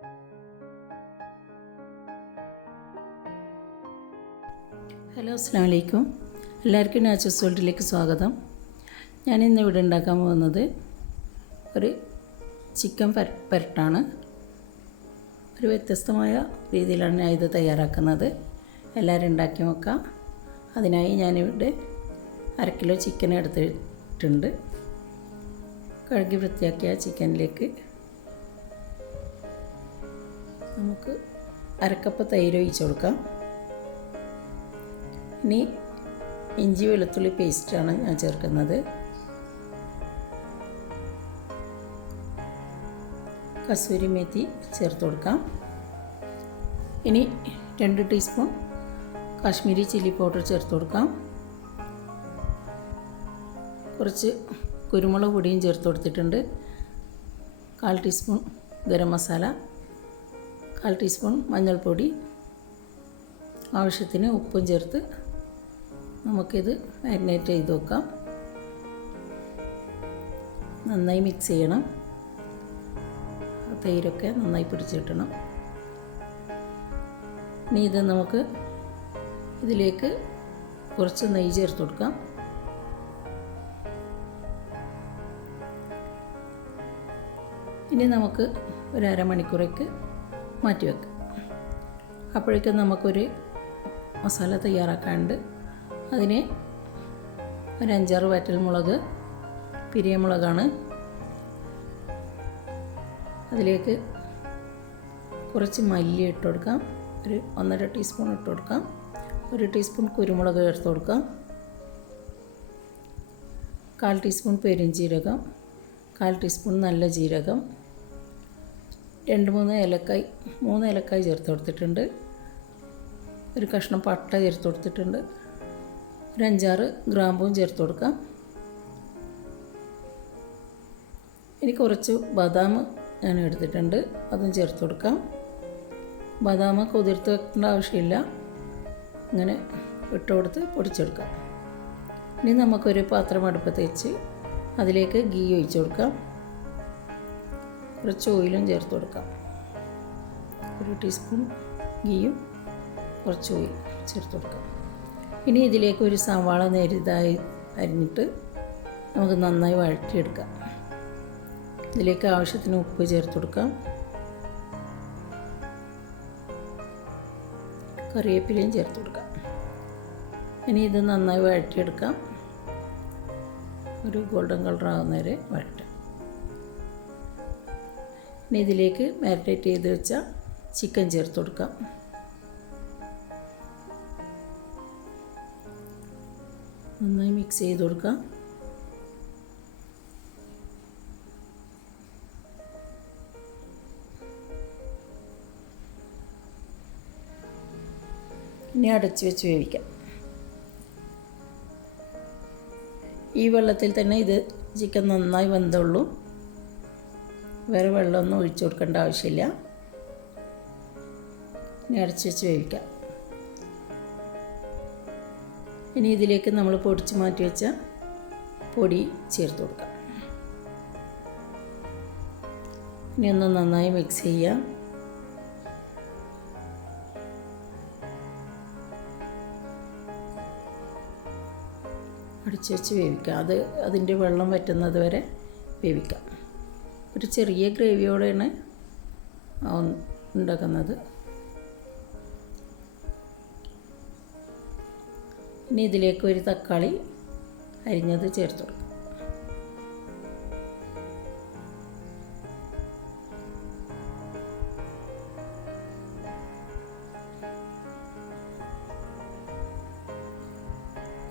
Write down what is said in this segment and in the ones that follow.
Hello, അസ്സലാമു അലൈക്കും. എല്ലാവർക്കും നാച്ചുറൽസ് വേൾഡിലേക്ക് സ്വാഗതം. ഞാനിന്ന് ഇവിടെ ഉണ്ടാക്കാൻ പോകുന്നത് ഒരു ചിക്കൻ പെരട്ടാണ്. ഒരു വ്യത്യസ്തമായ രീതിയിലാണ് ഞാൻ ഇത് തയ്യാറാക്കുന്നത്. എല്ലാവരും ഉണ്ടാക്കി നോക്കാം. അതിനായി ഞാനിവിടെ 1/2 കിലോ ചിക്കൻ എടുത്തിട്ടുണ്ട്. കഴുകി വൃത്തിയാക്കിയ ചിക്കനിലേക്ക് നമുക്ക് 1/2 കപ്പ് തൈര് ഒഴിച്ച് കൊടുക്കാം. ഇനി ഇഞ്ചി വെളുത്തുള്ളി പേസ്റ്റാണ് ഞാൻ ചേർക്കുന്നത്. കസൂരി മേത്തി ചേർത്ത് കൊടുക്കാം. ഇനി 2 ടീസ്പൂൺ കാശ്മീരി ചില്ലി പൗഡർ ചേർത്ത് കൊടുക്കാം. കുറച്ച് കുരുമുളക് പൊടിയും ചേർത്ത് കൊടുത്തിട്ടുണ്ട്. 1/4 ടീസ്പൂൺ ഗരം മസാല, 1/4 ടീസ്പൂൺ മഞ്ഞൾപ്പൊടി, ആവശ്യത്തിന് ഉപ്പും ചേർത്ത് നമുക്കിത് മാരിനേറ്റ് ചെയ്ത് വെക്കാം. നന്നായി മിക്സ് ചെയ്യണം. തൈരൊക്കെ നന്നായി പിടിച്ച് കിട്ടണം. ഇനി ഇത് നമുക്ക് ഇതിലേക്ക് കുറച്ച് നെയ്യ് ചേർത്ത് കൊടുക്കാം. ഇനി നമുക്ക് ഒരു അരമണിക്കൂറേക്ക് മാറ്റി വെക്കാം. അപ്പോഴേക്കും നമുക്കൊരു മസാല തയ്യാറാക്കാനുണ്ട്. അതിന് ഒരു 5-6 വറ്റൽമുളക്, പിരിയമുളകാണ്. അതിലേക്ക് കുറച്ച് മല്ലി ഇട്ട് കൊടുക്കാം. ഒരു 1.5 ടീസ്പൂൺ ഇട്ട് കൊടുക്കാം. 1 ടീസ്പൂൺ കുരുമുളക് ചേർത്ത് കൊടുക്കാം. 1/4 ടീസ്പൂൺ പെരുംജീരകം, 1/4 ടീസ്പൂൺ നല്ല ജീരകം, 2-3 ഏലക്കായ്, 3 ഏലക്കായ് ചേർത്ത് കൊടുത്തിട്ടുണ്ട്. ഒരു കഷ്ണം പട്ട ചേർത്ത് കൊടുത്തിട്ടുണ്ട്. ഒരു 5-6 ഗ്രാമ്പൂവും ചേർത്ത് കൊടുക്കാം. ഇനി കുറച്ച് ബദാം ഞാൻ എടുത്തിട്ടുണ്ട്, അതും ചേർത്ത് കൊടുക്കാം. ബദാം കുതിർത്ത് വെക്കേണ്ട ആവശ്യമില്ല, ഇങ്ങനെ ഇട്ട് കൊടുത്ത് പൊടിച്ചെടുക്കാം. ഇനി നമുക്കൊരു പാത്രം അടുപ്പത്ത് വെച്ച് അതിലേക്ക് ഗീ ഒഴിച്ച് കൊടുക്കാം. കുറച്ച് ഓയിലും ചേർത്ത് കൊടുക്കാം. 1 ടീസ്പൂൺ ഗീയും കുറച്ച് ഓയിൽ ചേർത്ത് കൊടുക്കാം. ഇനി ഇതിലേക്ക് ഒരു സവാള നേരിയതായി അരിഞ്ഞിട്ട് നമുക്ക് നന്നായി വഴറ്റിയെടുക്കാം. ഇതിലേക്ക് ആവശ്യത്തിന് ഉപ്പ് ചേർത്ത് കൊടുക്കാം. കറിവേപ്പിലയും ചേർത്ത് കൊടുക്കാം. ഇനി ഇത് നന്നായി വഴറ്റിയെടുക്കാം. ഒരു ഗോൾഡൻ കളർ ആകുന്ന വരെ വഴറ്റാം. ഇനി ഇതിലേക്ക് മാരിനേറ്റ് ചെയ്ത് വെച്ച ചിക്കൻ ചേർത്ത് കൊടുക്കാം. നന്നായി മിക്സ് ചെയ്ത് കൊടുക്കാം. ഇനി അടച്ച് വെച്ച് വേവിക്കാം. ഈ വെള്ളത്തിൽ തന്നെ ഇത് ചിക്കൻ നന്നായി വെന്തോളൂ. വേറെ വെള്ളമൊന്നും ഒഴിച്ചു കൊടുക്കേണ്ട ആവശ്യമില്ല. ഇനി അടച്ച് വെച്ച് വേവിക്കാം. ഇനി ഇതിലേക്ക് നമ്മൾ പൊടിച്ച് മാറ്റി വെച്ച പൊടി ചേർത്ത് കൊടുക്കാം. ഇനി ഒന്ന് നന്നായി മിക്സ് ചെയ്യാം. അടച്ച് വെച്ച് വേവിക്കാം. അതിൻ്റെ വെള്ളം വറ്റുന്നത് വരെ വേവിക്കാം. ഒരു ചെറിയ ഗ്രേവിയോടെയാണ് ഉണ്ടാക്കുന്നത്. ഇനി ഇതിലേക്ക് ഒരു തക്കാളി അരിഞ്ഞത് ചേർത്ത് കൊടുക്കാം.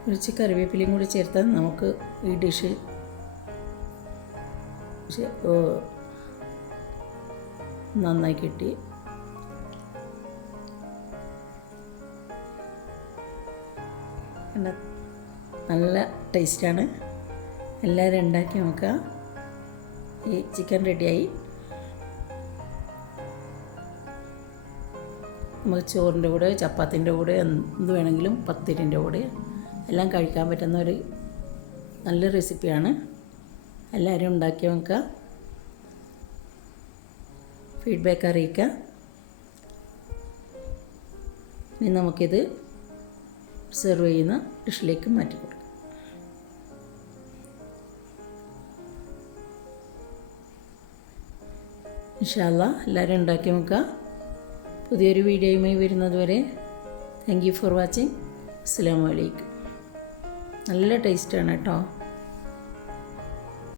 കുറച്ച് കറിവേപ്പിലയും കൂടി ചേർത്താൽ നമുക്ക് ഈ ഡിഷ് നന്നായി കിട്ടി. നല്ല ടേസ്റ്റാണ്. എല്ലാവരും ഉണ്ടാക്കി നോക്കുക. ഈ ചിക്കൻ റെഡിയായി. നമുക്ക് ചോറിൻ്റെ കൂടെ, ചപ്പാത്തിൻ്റെ കൂടെ, എന്ത് വേണമെങ്കിലും, പത്തിരിൻ്റെ കൂടെ എല്ലാം കഴിക്കാൻ പറ്റുന്ന ഒരു നല്ല റെസിപ്പിയാണ്. എല്ലാവരും ഉണ്ടാക്കി നോക്കുക. ഫീഡ്ബാക്ക് അറിയിക്കുക. ഇനി നമുക്കിത് സെർവ് ചെയ്യുന്ന ഡിഷിലേക്ക് മാറ്റി കൊടുക്കാം. ഇൻഷാ അല്ലാഹ് എല്ലാവരും ഉണ്ടാക്കി നോക്കുക. പുതിയൊരു വീഡിയോയുമായി വരുന്നത് വരെ താങ്ക് യു ഫോർ വാച്ചിങ്. അസ്സലാമു അലൈക്കും. നല്ല ടേസ്റ്റാണ് കേട്ടോ.